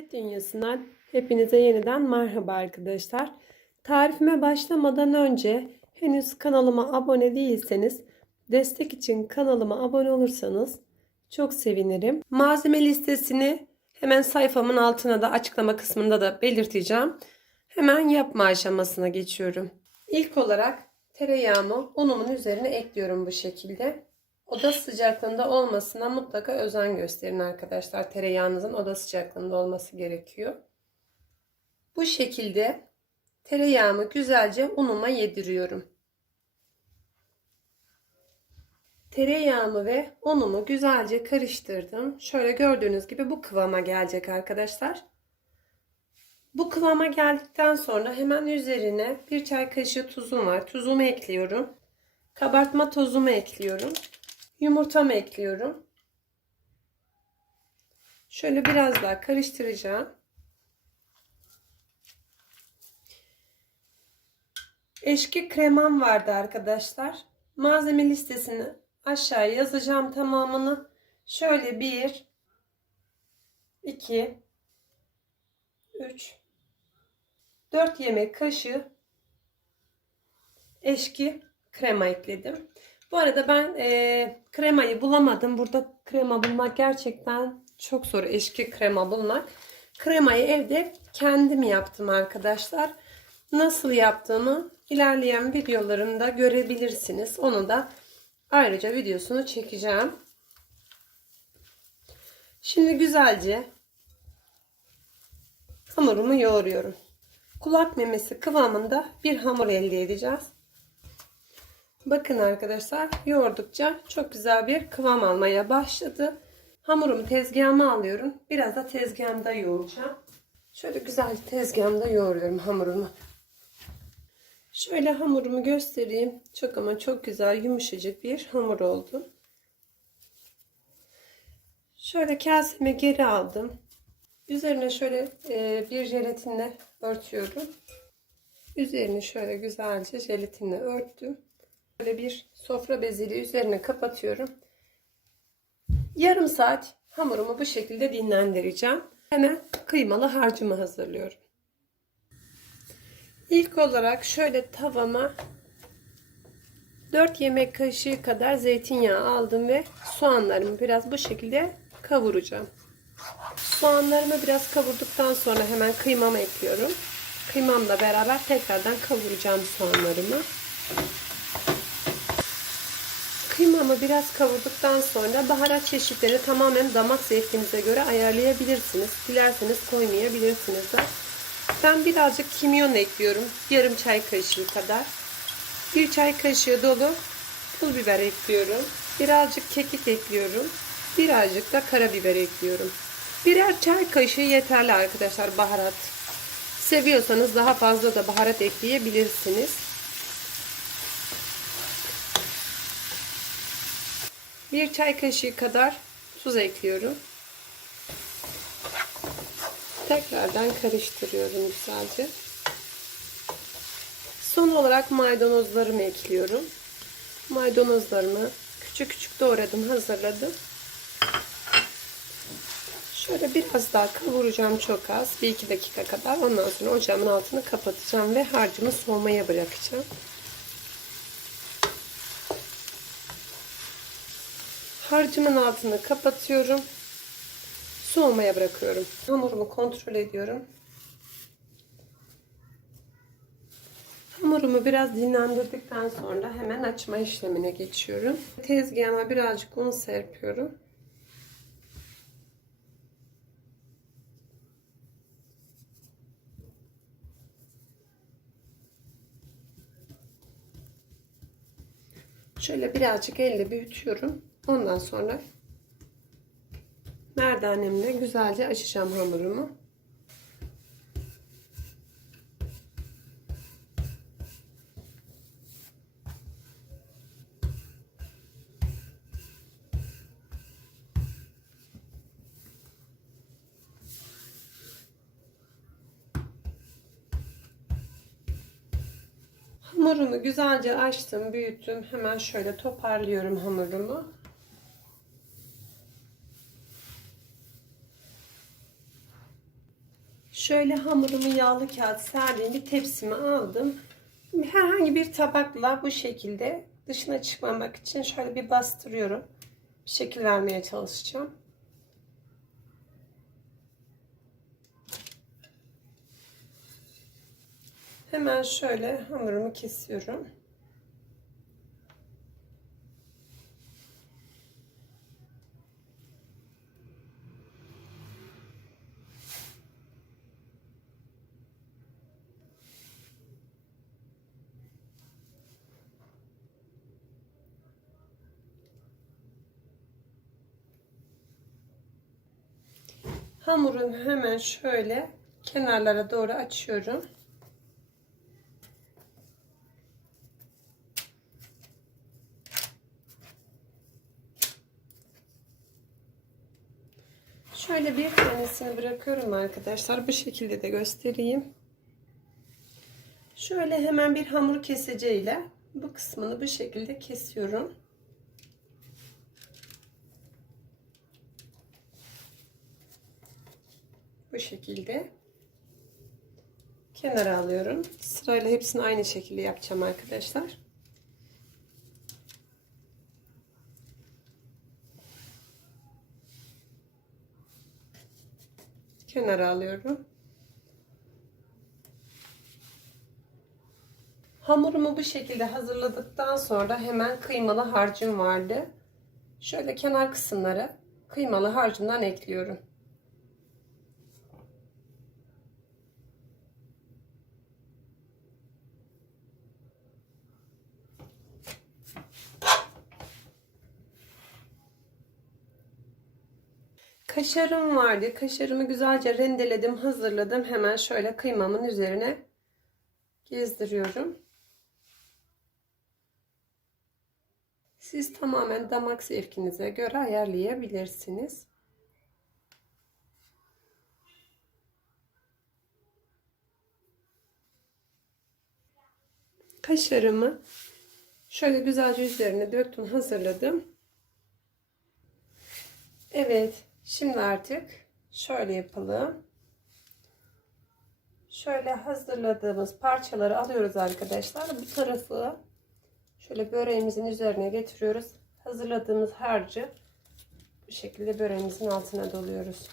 Lezzet Dünyası'ndan hepinize yeniden merhaba arkadaşlar. Tarifime başlamadan önce henüz kanalıma abone değilseniz destek için kanalıma abone olursanız çok sevinirim. Malzeme listesini hemen sayfamın altına da açıklama kısmında da belirteceğim. Hemen yapma aşamasına geçiyorum. İlk olarak tereyağımı unumun üzerine ekliyorum bu şekilde. Oda sıcaklığında olmasına mutlaka özen gösterin arkadaşlar. Tereyağınızın oda sıcaklığında olması gerekiyor. Bu şekilde tereyağımı güzelce unuma yediriyorum. Tereyağımı ve unumu güzelce karıştırdım. Şöyle gördüğünüz gibi bu kıvama gelecek arkadaşlar. Bu kıvama geldikten sonra hemen üzerine bir çay kaşığı tuzum var. Tuzumu ekliyorum. Kabartma tozumu ekliyorum. Yumurtamı ekliyorum. Şöyle biraz daha karıştıracağım. Eşki kremam vardı arkadaşlar. Malzeme listesini aşağıya yazacağım tamamını. Şöyle 1 2 3 4 yemek kaşığı eşki krema ekledim. Bu arada ben e, kremayı bulamadım. Burada krema bulmak gerçekten çok zor. Eşki krema bulmak. Kremayı evde kendim yaptım arkadaşlar. Nasıl yaptığımı ilerleyen videolarımda görebilirsiniz. Onu da ayrıca videosunu çekeceğim. Şimdi güzelce hamurumu yoğuruyorum. Kulak memesi kıvamında bir hamur elde edeceğiz. Bakın arkadaşlar yoğurdukça çok güzel bir kıvam almaya başladı. Hamurumu tezgahıma alıyorum. Biraz da tezgahımda yoğuracağım. Şöyle güzel tezgahımda yoğuruyorum hamurumu. Şöyle hamurumu göstereyim. Çok ama çok güzel yumuşacık bir hamur oldu. Şöyle kaseme geri aldım. Üzerine şöyle e, bir jelatinle örtüyorum. Üzerini şöyle güzelce jelatinle örttüm. Böyle bir sofra beziyle üzerine kapatıyorum. Yarım saat hamurumu bu şekilde dinlendireceğim. Hemen kıymalı harcımı hazırlıyorum. İlk olarak şöyle tavama 4 yemek kaşığı kadar zeytinyağı aldım ve soğanlarımı biraz bu şekilde kavuracağım. Soğanlarımı biraz kavurduktan sonra hemen kıymamı ekliyorum. Kıymamla beraber tekrardan kavuracağım soğanlarımı. Kıymamı biraz kavurduktan sonra baharat çeşitlerini tamamen damak zevkinize göre ayarlayabilirsiniz. Dilerseniz koymayabilirsiniz de. Ben birazcık kimyon ekliyorum. Yarım çay kaşığı kadar. Bir çay kaşığı dolu pul biber ekliyorum. Birazcık kekik ekliyorum. Birazcık da karabiber ekliyorum. Birer çay kaşığı yeterli arkadaşlar baharat. Seviyorsanız daha fazla da baharat ekleyebilirsiniz. Bir çay kaşığı kadar tuz ekliyorum. Tekrardan karıştırıyorum güzelce. Son olarak maydanozlarımı ekliyorum. Maydanozlarımı küçük küçük doğradım, hazırladım. Şöyle biraz daha kavuracağım çok az. 1-2 dakika kadar. Ondan sonra ocağımın altını kapatacağım ve harcımı soğumaya bırakacağım. Harcımın altını kapatıyorum. Soğumaya bırakıyorum. Hamurumu kontrol ediyorum. Hamurumu biraz dinlendirdikten sonra hemen açma işlemine geçiyorum. Tezgahıma birazcık un serpiyorum. Şöyle birazcık elle büyütüyorum. Ondan sonra merdanemle güzelce açacağım hamurumu. Hamurumu güzelce açtım, büyüttüm. Hemen şöyle toparlıyorum hamurumu. Şöyle hamurumu yağlı kağıt serdiğim bir tepsime aldım. Herhangi bir tabakla bu şekilde dışına çıkmamak için şöyle bir bastırıyorum. Bir şekil vermeye çalışacağım. Hemen şöyle hamurumu kesiyorum. Hamurumu hemen şöyle kenarlara doğru açıyorum. Şöyle bir tanesini bırakıyorum arkadaşlar. Bu şekilde de göstereyim. Şöyle hemen bir hamur keseceğiyle bu kısmını bu şekilde kesiyorum. Bu şekilde kenara alıyorum. Sırayla hepsini aynı şekilde yapacağım arkadaşlar. kenara alıyorum. Hamurumu bu şekilde hazırladıktan sonra hemen kıymalı harcım vardı. Şöyle kenar kısımlara kıymalı harcından ekliyorum. Kaşarım vardı. Kaşarımı güzelce rendeledim, hazırladım. Hemen şöyle kıymamın üzerine gezdiriyorum. Siz tamamen damak zevkinize göre ayarlayabilirsiniz. Kaşarımı şöyle güzelce üzerine döktüm, hazırladım. Evet, Şimdi artık şöyle yapalım. Şöyle hazırladığımız parçaları alıyoruz arkadaşlar. Bu tarafı şöyle böreğimizin üzerine getiriyoruz. Hazırladığımız harcı bu şekilde böreğimizin altına doluyoruz.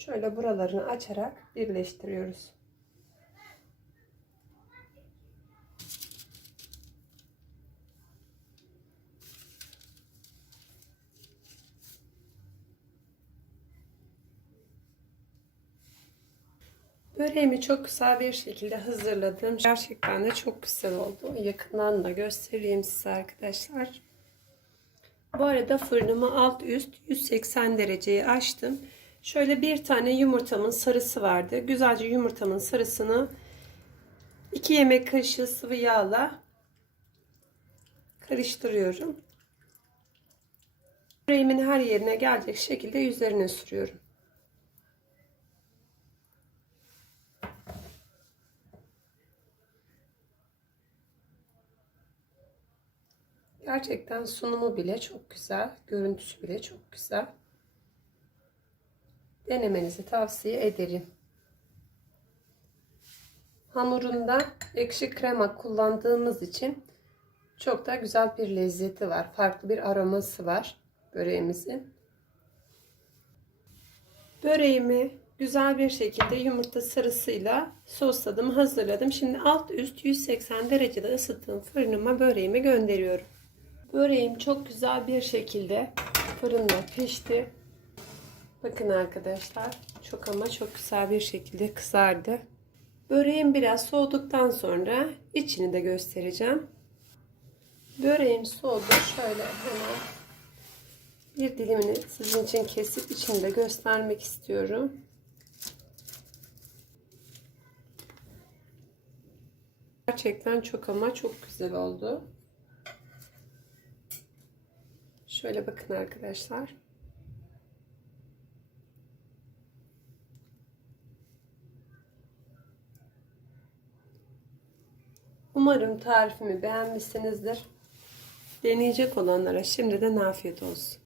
Şöyle buralarını açarak birleştiriyoruz. Böreğimi çok güzel bir şekilde hazırladım. Gerçekten de çok güzel oldu. Yakından da göstereyim size arkadaşlar. Bu arada fırınımı alt üst 180 dereceyi açtım. Şöyle bir tane yumurtamın sarısı vardı. Güzelce yumurtamın sarısını 2 yemek kaşığı sıvı yağla karıştırıyorum. Böreğimin her yerine gelecek şekilde üzerine sürüyorum. Gerçekten sunumu bile çok güzel. Görüntüsü bile çok güzel denemenizi tavsiye ederim. Hamurunda ekşi krema kullandığımız için çok da güzel bir lezzeti var. Farklı bir aroması var böreğimizin. Böreğimi güzel bir şekilde yumurta sarısıyla sosladım, hazırladım. Şimdi alt üst 180 derecede ısıttığım fırınıma böreğimi gönderiyorum. Böreğim çok güzel bir şekilde fırında pişti. Bakın arkadaşlar çok ama çok güzel bir şekilde kızardı. Böreğim biraz soğuduktan sonra içini de göstereceğim. Böreğim soğudu. Şöyle hemen bir dilimini sizin için kesip içini de göstermek istiyorum. Gerçekten çok ama çok güzel oldu. Şöyle bakın Umarım tarifimi beğenmişsinizdir. Deneyecek olanlara şimdiden afiyet olsun.